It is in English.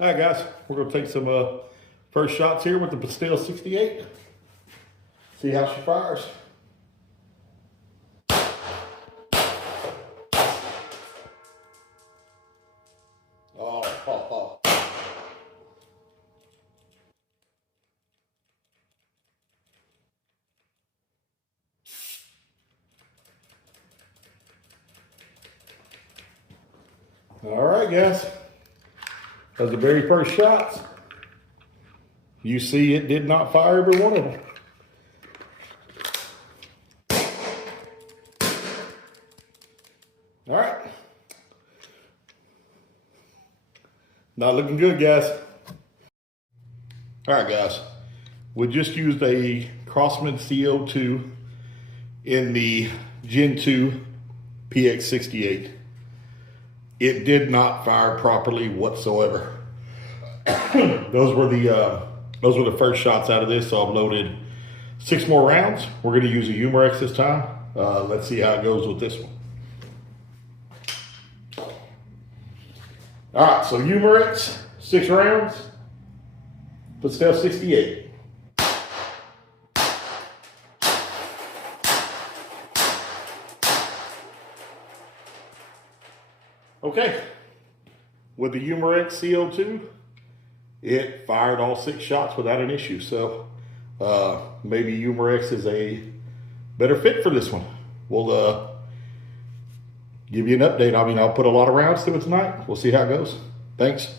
All right, guys, we're going to take some first shots here with the PX-68. See how she fires. Oh. All right, guys. That's the very first shots. You see it did not fire every one of them. All right. Not looking good, guys. All right, guys. We just used a Crossman CO2 in the Gen 2 PX-68. It did not fire properly whatsoever. Those were the first shots out of this. So I've loaded 6 more rounds. We're going to use a Humorex this time. Let's see how it goes with this one. All right, so Humorex, 6 rounds, PX-68. Okay, with the Humorex CO2, it fired all 6 shots without an issue. So maybe Humorex is a better fit for this one. We'll give you an update. I mean, I'll put a lot of rounds to it tonight. We'll see how it goes. Thanks.